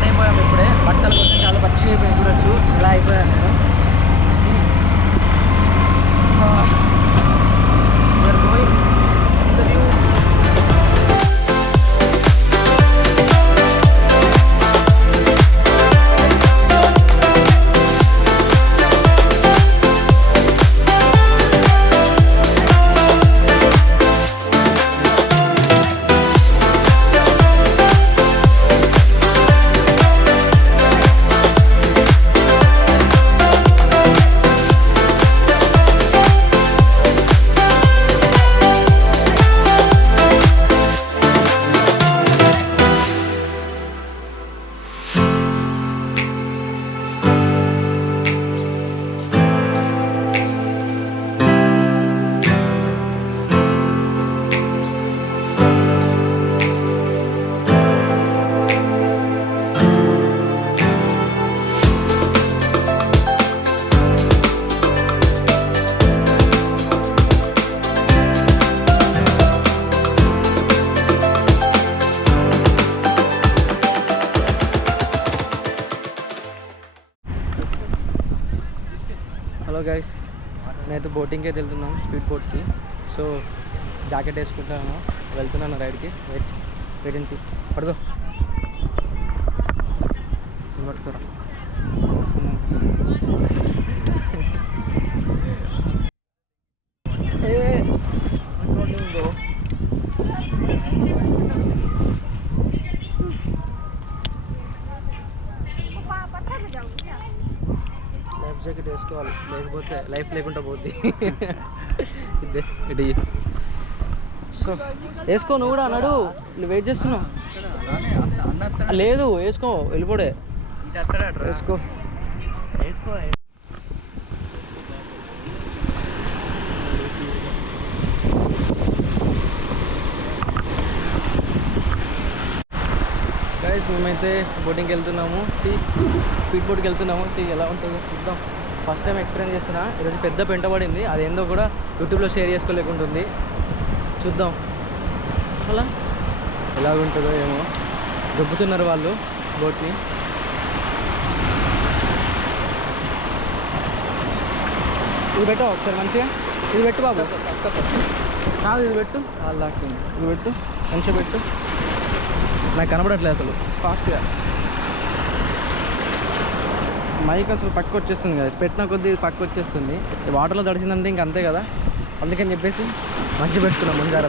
Start అయిపోయాము ఇప్పుడే. బట్టలు కొంచెం చాలా పచ్చిగా అయిపోయి చూడొచ్చు ఇలా అయిపోయాను నేను. We are going see the view. Hello guys, నేనైతే బోటింగ్కి అయితే వెళ్తున్నాను, స్పీడ్ బోట్కి. సో జాకెట్ వేసుకుంటాను, వెళ్తున్నాను రైడ్కి. Wait and see. పడుకో పట్టుకోరా వేసుకున్నాను. లైఫ్ జాకెట్ వేసుకోవాలి, లేకపోతే లైఫ్ లేకుండా పోద్ది. ఇదే ఇటు సో వేసుకో, నువ్వు కూడా అన్నాడు. నువ్వు వెయిట్ చేస్తున్నావు. లేదు వేసుకో, వెళ్ళిపోడే. వేసుకో గైస్, మేమైతే బోటింగ్కి వెళ్తున్నాము. స్పీడ్ బోట్కి వెళ్తున్నాము. ఎలా ఉంటుందో చూద్దాం. ఫస్ట్ టైం ఎక్స్పీరియన్స్ చేస్తున్నా. ఈరోజు పెద్ద పెంట పడింది, అదేందో కూడా యూట్యూబ్లో షేర్ చేసుకోలేకుంటుంది. చూద్దాం అలా ఎలాగుంటుందో ఏమో. దొబ్బుతున్నారు వాళ్ళు బోట్ని. ఇది పెట్టు ఒకసారి మంచిగా. ఇది పెట్టు బాబు. కాదు ఇది పెట్టు. వాళ్ళు ఇది పెట్టు, మంచిగా పెట్టు. నాకు కనబడట్లేదు అసలు ఫాస్ట్గా. మైక్ అసలు పక్క వచ్చేస్తుంది కదా, పెట్టిన కొద్దీ పక్క వచ్చేస్తుంది. వాటర్లో తడిసిందంటే ఇంక అంతే కదా, అందుకని చెప్పేసి మంచి పెట్టుకున్నాం ముందర.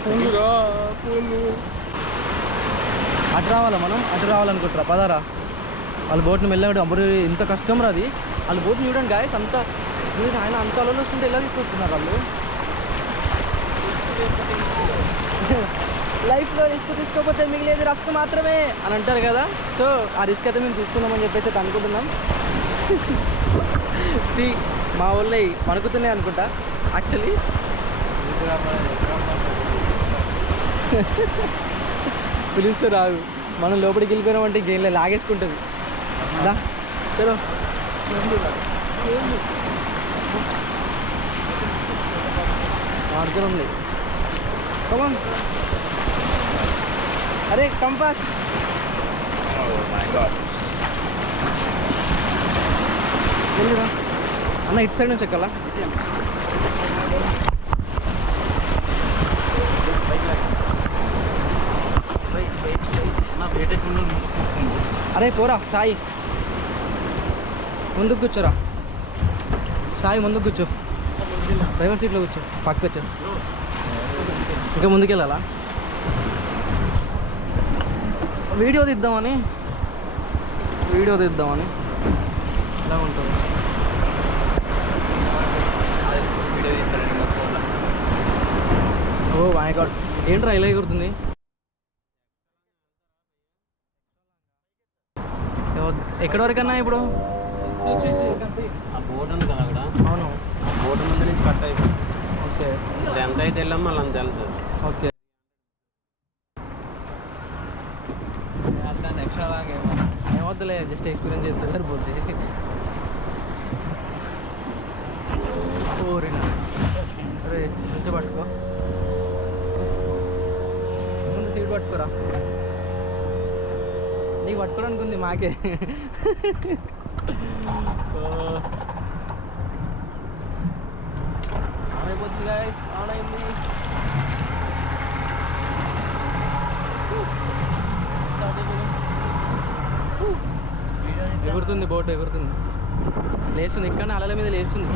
అటు రావాలా మనం? అటు రావాలనుకుంటారా? పదారా. వాళ్ళ బోట్ని మెల్లగా అప్పుడు ఇంత కష్టం రాది. వాళ్ళ బోట్ని చూడండి గాయస్, అంత ఆయన అంత అలలు వస్తుంటే ఎలా తీసుకొస్తున్నారు వాళ్ళు. లైఫ్లో రిస్క్ తీసుకోకపోతే మిగిలేదు రఫ్ మాత్రమే అని అంటారు కదా. సో ఆ రిస్క్ అయితే మేము తీసుకుందామని చెప్పేసి అయితే అనుకుంటున్నాం. మా ఊళ్ళో పనుకుతున్నాయి అనుకుంటా యాక్చువల్లీ. పిలిస్తే రాదు, మనం లోపలికి వెళ్ళిపోయినామంటే ఇంకేం లాగేసుకుంటుంది. దా చలో. మార్గం ఉంది. కమాన్. అరే కమ్ ఫాస్ట్. వెళ్ళిరా అన్న, ఇటు సైడ్ నుంచి ఎక్కాలా? అరే పోరా సాయి, ముందుకు కూర్చోరా. సాయి ముందుకు కూర్చో, డ్రైవర్ సీట్లో కూర్చో, పక్కకు వచ్చా. ఇంకా ముందుకెళ్ళాలా? వీడియో తీద్దామని ఎలా ఉంటుంది. ఓ మై గాడ్, ఏంట్రా ఇలా ఎగురుతుంది? ఎక్కడి వరకన్నా ఇప్పుడు? ఆ బోట్ ఉంది కదా అక్కడ. అవును, ఆ బోట్ ముందు నుంచి కట్ అయిపోయింది. ఓకే, ఎంత అయితే వెళ్ళాం మళ్ళీ అంత వెళ్తుంది. ఓకే. ఎక్స్ట్రా లాగా ఏమవుతుందిలే, జస్ట్ ఎక్స్పీరియన్స్ చేస్తే సరిపోతుంది. ఓరేనా, అరే మంచిగా పట్టుకో, ముందు సీట్ పట్టుకోరా. నీకు పట్టుకోవడానికి ఉంది మాకే. అయిపోతుంది గాయస్, ఆన్ అయింది. ఎగురుతుంది బోట్, ఎగురుతుంది, లేస్తుంది. ఇక్కడ అలల మీద లేస్తుంది.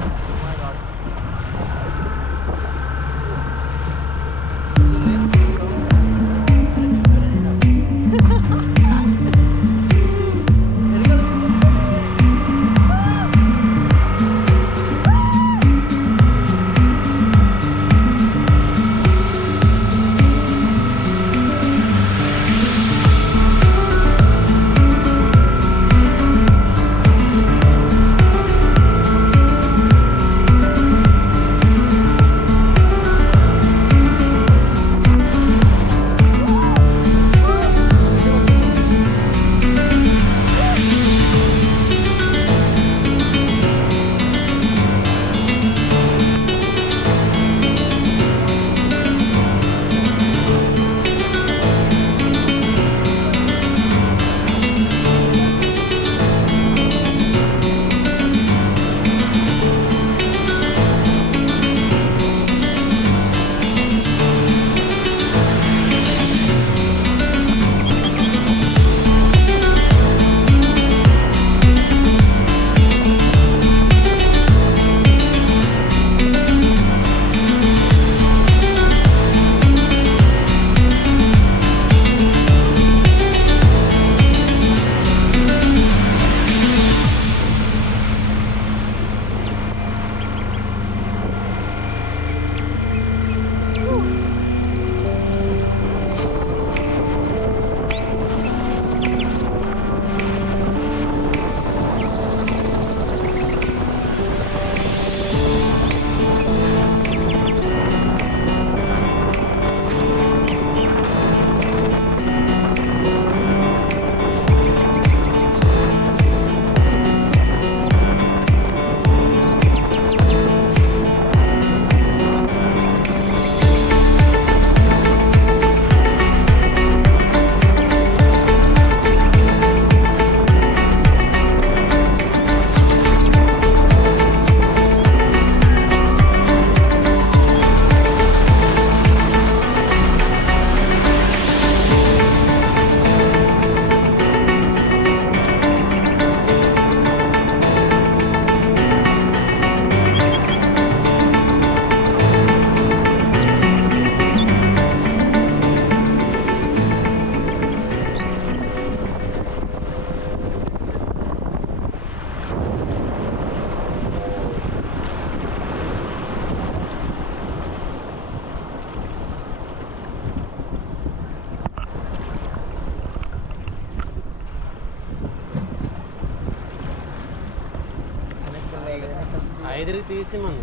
ఐదుకి తీసి మనం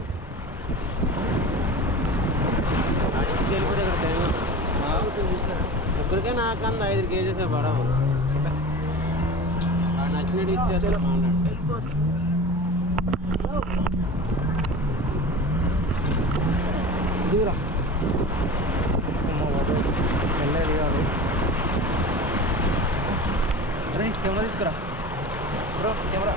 వెళ్ళిపోతే ముగ్గురికే నాకన్నా 5 కేజీసే పడవ నచ్చినట్టు ఇచ్చేస్తారు. దూరా వెళ్ళేది కాదు. అరే కెమెరా తీసుకురా బ్రో, కెమెరా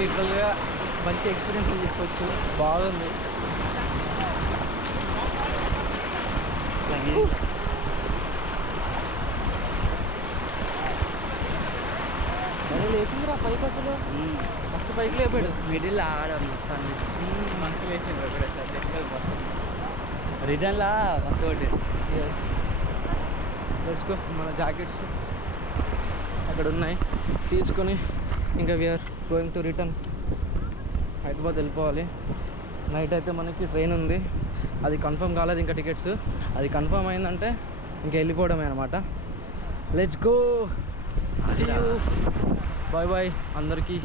లిటరల్గా మంచి ఎక్స్పీరియన్స్ అని చెప్పొచ్చు. బాగుంది. లేచిందిరా పైకి, అసలు ఫస్ట్ పైకి లేపాడు. మిడిల్ ఆడాం మంచి లేచింది. రిటర్న్లా ఫస్ట్ ఒకటి. ఎస్, తెచ్చుకో. మన జాకెట్స్ అక్కడ ఉన్నాయి, తీసుకొని ఇంకా we are going to return. Hyderabad వెళ్ళిపోవాలి. నైట్ అయితే మనకి ట్రైన్ ఉంది, అది కన్ఫర్మ్ కాలేదు ఇంకా టికెట్స్. అది కన్ఫర్మ్ అయిందంటే ఇంకా వెళ్ళిపోవడమే అనమాట. Let's go, see you, bye bye అందరికీ.